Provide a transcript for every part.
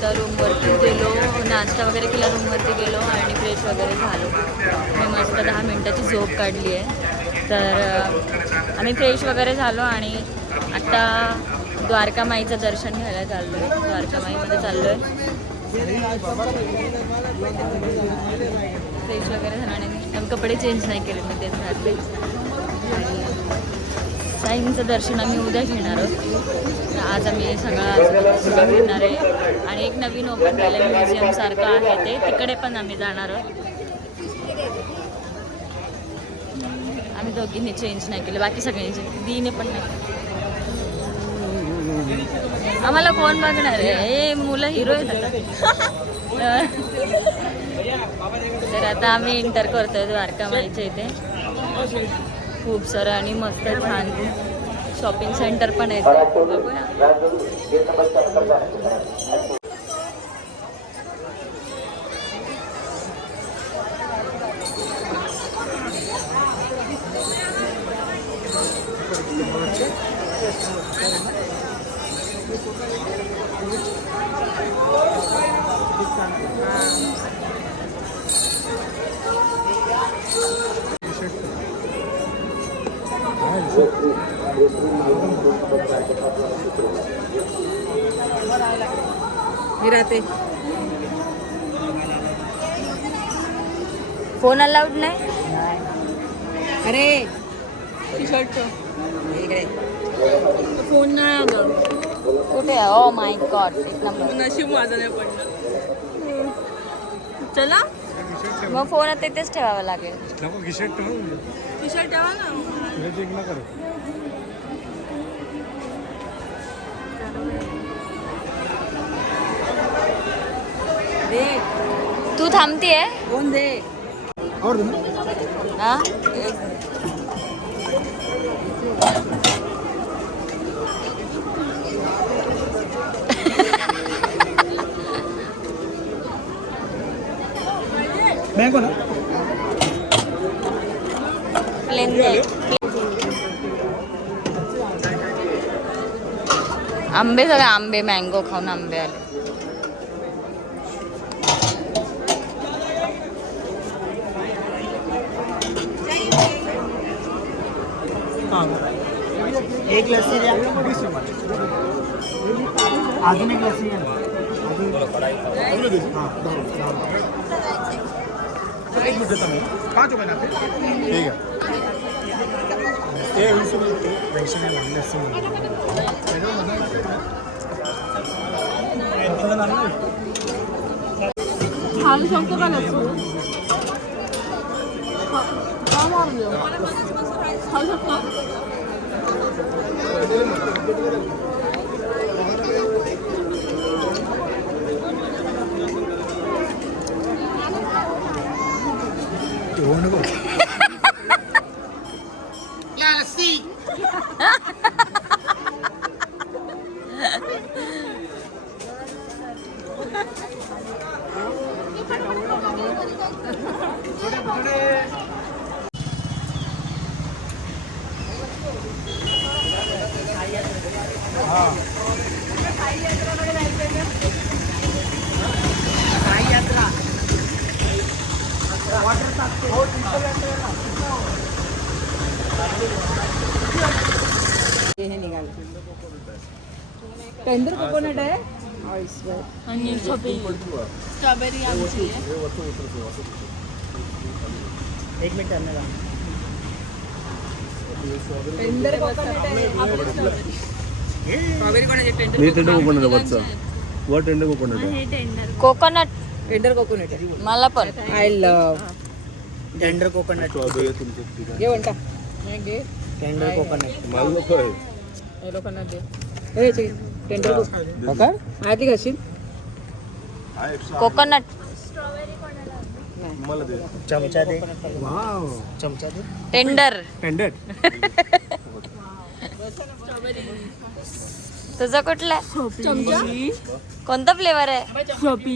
आता रूमवरती गेलो, नाश्ता वगैरे केला, रूमवरती गेलो आणि फ्रेश वगैरे झालो. मी मस्त 10 मिनटाची झोप काढली आहे. तर आम्ही फ्रेश वगैरे झालो आणि आत्ता द्वारकामाईचं दर्शन घ्यायला चाललो आहे. द्वारकामाईमध्ये चाललो आहे. फ्रेश वगैरे झालं आणि कपडे चेंज नाही केले मी, तेच घातले. साईंचं दर्शन आम्ही उद्या घेणार आहोत. आज आम्ही सगळं घेणार आहे. आणि एक नवीन ओपन झालं म्युझियम सारखं आहे ते, तिकडे पण आम्ही जाणार आहोत. आम्ही दोघींनी चेंज नाही केले, बाकी सगळ्यांनी दीने पण नाही. आम्हाला कोण बघणार आहे, हे मुलं हिरो आहेत. तर आता आम्ही एंटर करतोय द्वारकामाईच्या इथे. खूप सारं आणि मस्त छान शॉपिंग सेंटर पण आहे. बघूया. फोन अलाउड नाही. अरे टी शर्ट फोन नाही अगं. कुठे आहे? ओ माय गॉड, एक नंबर. नशीब माझं नाही पडलं. चला मग फोन आता इथेच ठेवावा लागेल. टी शर्ट ठेवा ना. दे. तू थांबतीये? फोन दे. हा? प्लेन दे. आंबे सगळे आंबे, मँगो खाऊन आंबे आले. एक लस्सी द्या. अजून एक लस्सी द्या. ठीक आहे. खाऊ शकतो का लसूण? खाऊ शकतो. टेंडर कोकोनट आहे आणि स्ट्रॉबेरी आमची आहे. एक मिनिट आणा. टेंडर कोकोनट आहे. स्ट्रॉबेरी कोणाची? टेंडर कोकोनट वरचा वर टेंडर कोकोनट आहे. कोकोनट. टेंडर कोकोनट आहे. मला पण. I love tender coconut. घे म्हणता. घे टेंडर कोकोनट. मला नको आहे. हे लोकांना दे. हे टेंडर कोकोनट आधी घाशील. कोकोनट. मला दे. चमचा दे. वाव. चमचा दे. टेंडर. टेंडर. तुझं कुठला? चमचा. कोणता फ्लेवर आहे? Shoppe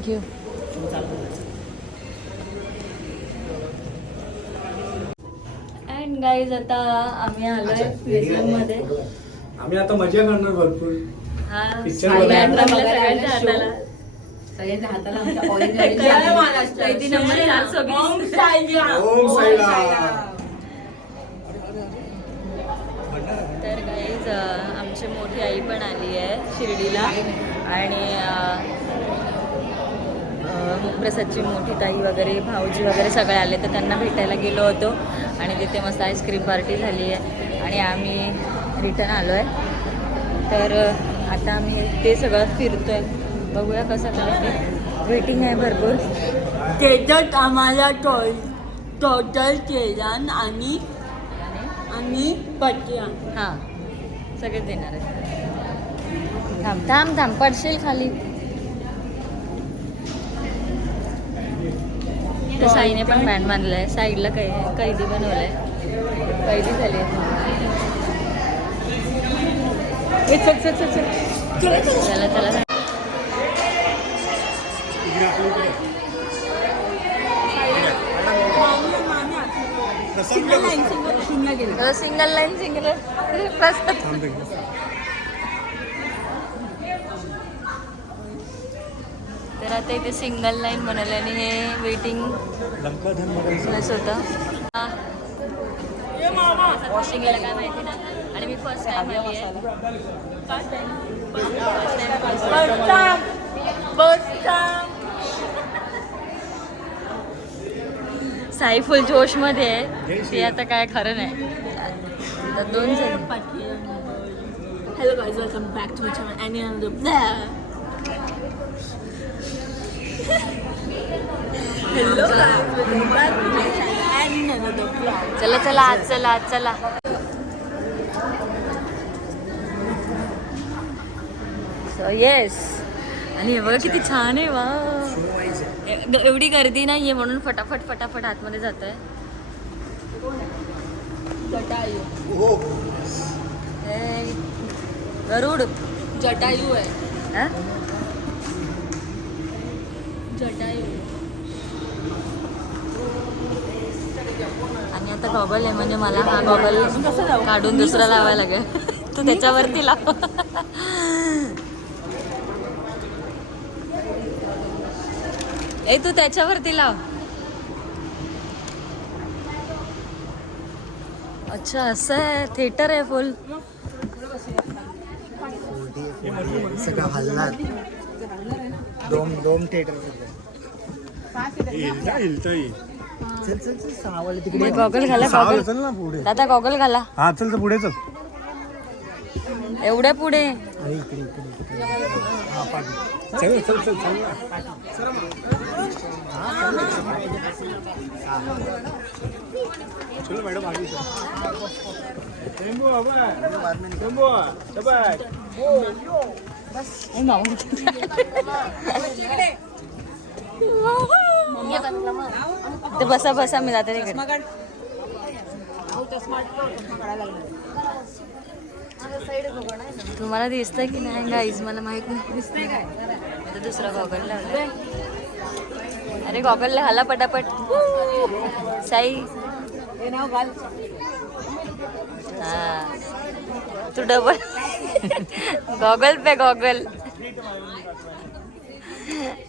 thank you. अँड गाईज आता आम्ही आलोय म्युझियम मध्ये. आम्ही आता मजा करणार भरपूर. हा Picture सगळ्यांच्या बघायला. हाताला सगळ्यांच्या हाताला आमच्या orange कैदी नंबर 420. ओम साईराम. तर गाईज आमची मोठी आई पण आली आहे शिर्डीला आणि प्रसादची मोठी ताई वगैरे भाऊजी वगैरे सगळे आले तर त्यांना भेटायला गेलो होतो आणि तिथे मस्त आईस्क्रीम पार्टी झाली आहे आणि आम्ही रिटर्न आलो आहे. तर आता आम्ही ते सगळं फिरतो आहे. बघूया कसं काय ते. वेटिंग आहे भरपूर. त्याच्यात आम्हाला टोटल केळण आणि पट्ट्या. हां सगळेच देणार आहेत. थांब थांब थांब पडशील खाली. तर साईने पण बँड बांधलाय. साईडला कैदी बनवलाय. कैदी झाली. चला चला. सिंगल लाईन तर आता इथे सिंगल लाईन बनवली आणि हे वेटिंग प्लस होतं. शिंगेला काय माहिती ना. आणि मी फर्स्ट टाइम आली आहे. साई फुल जोश मध्ये आहे. ती आता काय खरं नाही. तर 2 जण. Hello guys, welcome back to my channel. Any other Hello guys, welcome back to my channel. Any another vlog. चला चला आज चला. So yes. आणि हे बघा किती छान आहे. वा एवढी गर्दी नाहीये म्हणून फटाफट आतमध्ये जात आहे. गरुड जटायू आहे. हा? जटायू. आणि आता गॉगल आहे म्हणजे मला हा गॉगल काढून दुसरा लावायला लागेल. तू त्याच्यावरती लाव. ए तू त्याच्यावरती लाव. अच्छा असं आहे. थिएटर आहे फुल. सगळं हल्लात. दोन थिएटर. चल 6 वाले तिकडे. गॉगल घाला. चल ना पुढे. दादा गॉगल घाला. हा चल तर पुढे चल. एवढ्या पुढे. चल चलो मॅडम आगे ते बसा मी जाते तिकडे. तुम्हाला दिसतंय की नाही गाईज मला माहित नाही. दिसतंय काय. आता दुसरा गॉगल लावला. अरे गॉगल घाला पटापट. साई हा तू डबल गॉगल पे गॉगल.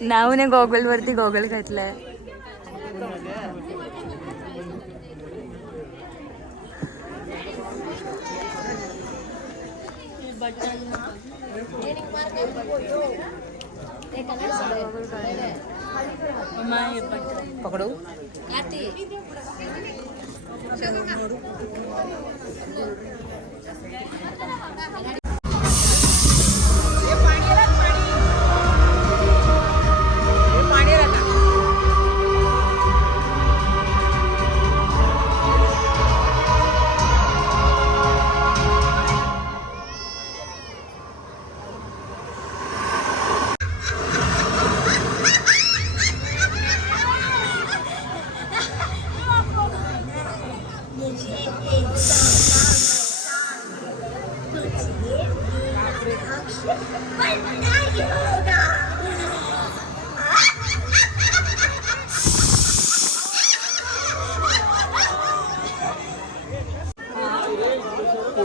नावने गॉगल वरती गॉगल घातलाय. पकडू.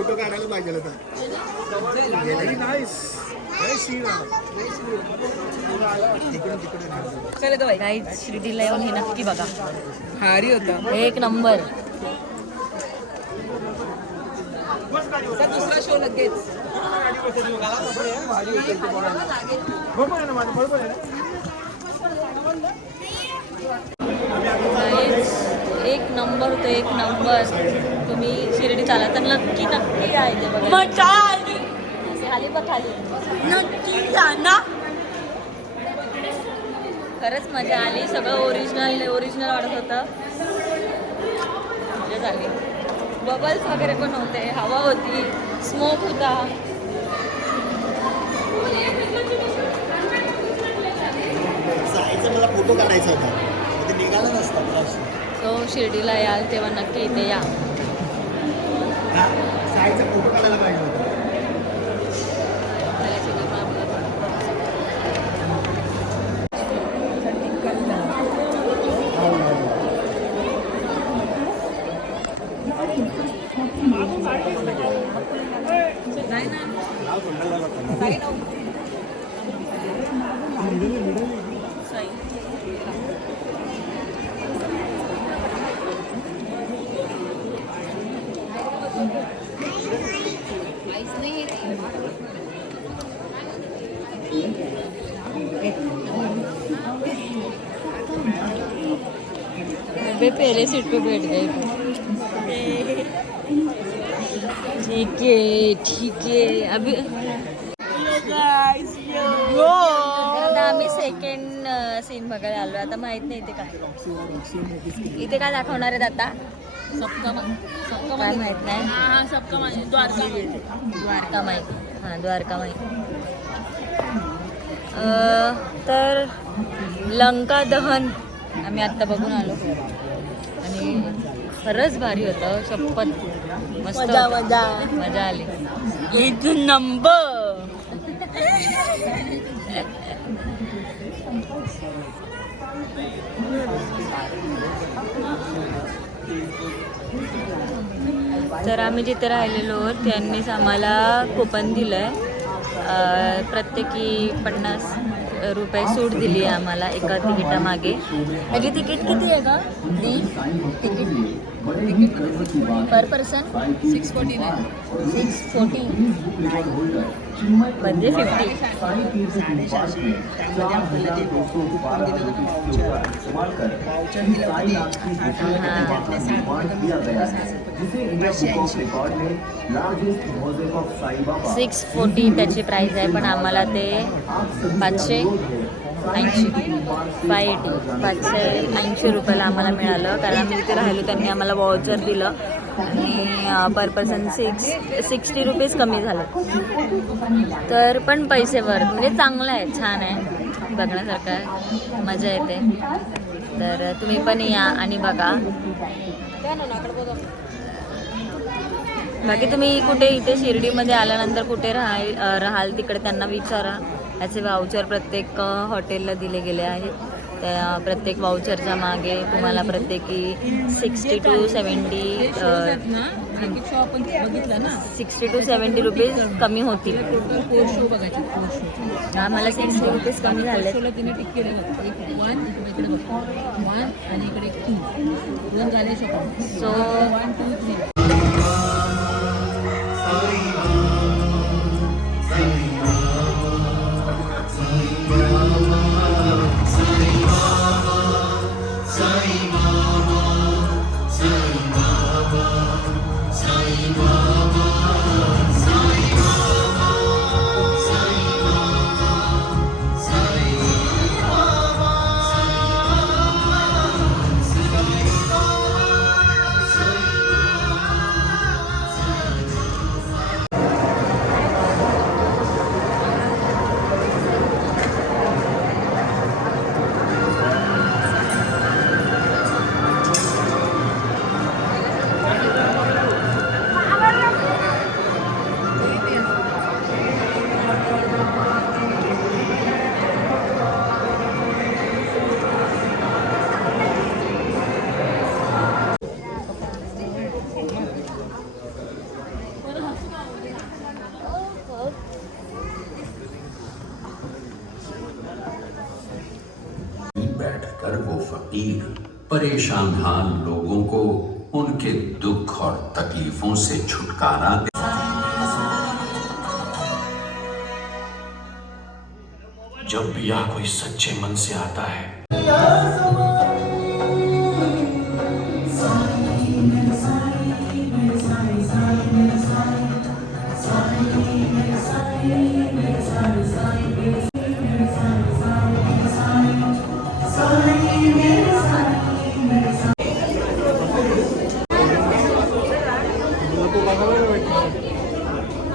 फोटो काढायला पाहिजे होता. गेलेली नाहीस. जय श्रीराम. तिकडून तिकडून चल ग बाई. गाईज शिर्डीला येऊन हे नक्की बघा, भारी होता. एक नंबर. आता दुसरा शो लगेच. गाईज एक नंबर होतं, एक नंबर. तुम्ही शिर्डी चाला तर नक्की नक्की या इथे बघा. मजा आली. असे खाली बघ खाली. नक्की जा ना. खरंच मजा आली. सगळं ओरिजिनल वाटत होतं. मजा झाली. बबल्स वगैरे पण होते, हवा होती, स्मोक होता. जायचं मला फोटो काढायचा होता. ते निघाला नसता. सो शिर्डीला याल तेव्हा नक्की इथे या. जायचा फोटो काढायला पाहिजे होता. वे पहले सीट पे बैठ गए. ठीक है अभी आता आम्ही सेकंड सीन बघायला आलो. आता माहित नाही इथे काय दाखवणार आहेत आता. काय माहित नाही. द्वारकामाई. हां द्वारकामाई. तर लंका दहन आम्ही आत्ता बघून आलो आणि खरंच भारी होतं. शपथ मस्त मजा आली. एक नंबर. तर आम्ही जिथे राहिलेलो त्यांनीच आम्हाला कुपन दिलं आहे. प्रत्येकी 50 रुपये सूट दिली आहे आम्हाला एका तिकिटामागे. याची तिकीट किती आहे का? तिकीट पर पर्सन 640 म्हणजे 50. $640 त्याची प्राईस आहे, पण आम्हाला ते 580 रुपयाला आम्हाला मिळालं. कारण आम्ही तिथे राहिलो त्यांनी आम्हाला वाउचर दिलं आणि पर पर्सन 60 रुपीज कमी झालं. तर पण पैसेवर म्हणजे चांगलं आहे, छान आहे, बघण्यासारखं आहे, मजा येते. तर तुम्ही पण या आणि बघा. बाकी तुम्ही कुठे इथे शिर्डीमध्ये आल्यानंतर कुठे राहाल तिकडे त्यांना विचारा. याचे वाउचर प्रत्येक हॉटेलला दिले गेले आहेत. त्या प्रत्येक वाउचरच्या मागे तुम्हाला प्रत्येकी 60 to 70 रुपीज कमी होतील. आम्हाला 60 रुपीज कमी झाले. सो ईद परेशान हाल लोगों को उनके दुख और तकलीफों से छुटकारा दे। जब भी यह कोई सच्चे मन से आता है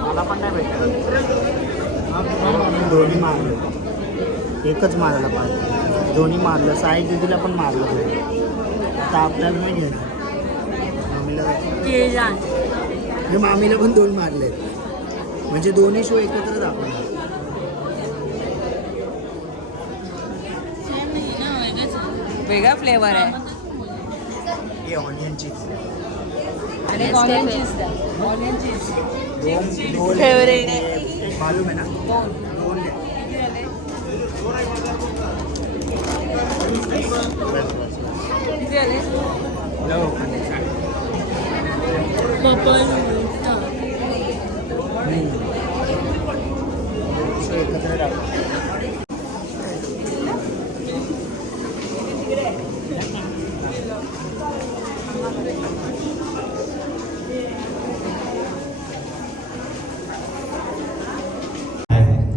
मला पण नाही भेटत. दोन्ही मारलं, एकच मारायला पाहिजे. दोन्ही मारलं, साई दिदीला पण मारलं. आता आपल्याला नाही घ्यायचं. मामीला पण 2 मारले, म्हणजे दोन्ही शो एकत्र दाखवले. वेगळा फ्लेवर आहे. हे ऑनियन चीज आणि ऑनियन चीज द्या. ऑनियन चीज फेवरेट आहे. मालूम आहे ना. 2 किती आले? एकत्र दाखव.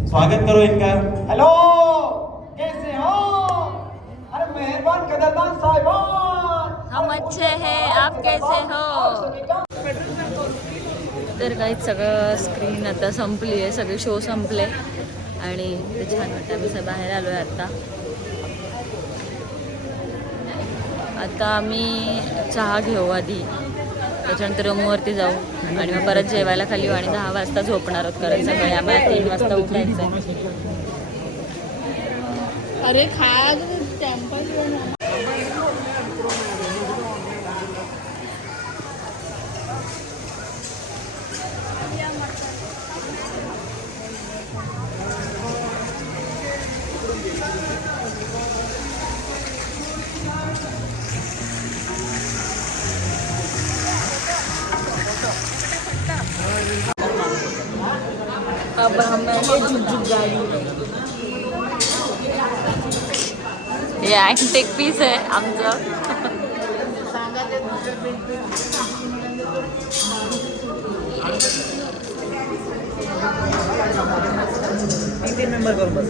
स्वागत करो इनका. हेलो, कैसे हो? अरे मेहरबान कदरदान साहिबान. हम अच्छे हैं, आप कैसे हो? तर काही सगळं स्क्रीन आता संपली आहे, सगळे शो संपले आणि ते छान वाटतं. आम्ही बाहेर आलो आहे आता आम्ही चहा घेऊ आधी, त्याच्यानंतर रूमवरती जाऊ आणि मग परत जेवायला खाली येऊ आणि 10 वाजता झोपणार आहोत. कारण सकाळी आम्हाला 3 वाजता उठायचं आहे. अरे खा टेम्पल अब हमें झुकझुक गाड़ी, हे अँटिक पीस आहे आमचं. मेंबर करून बस.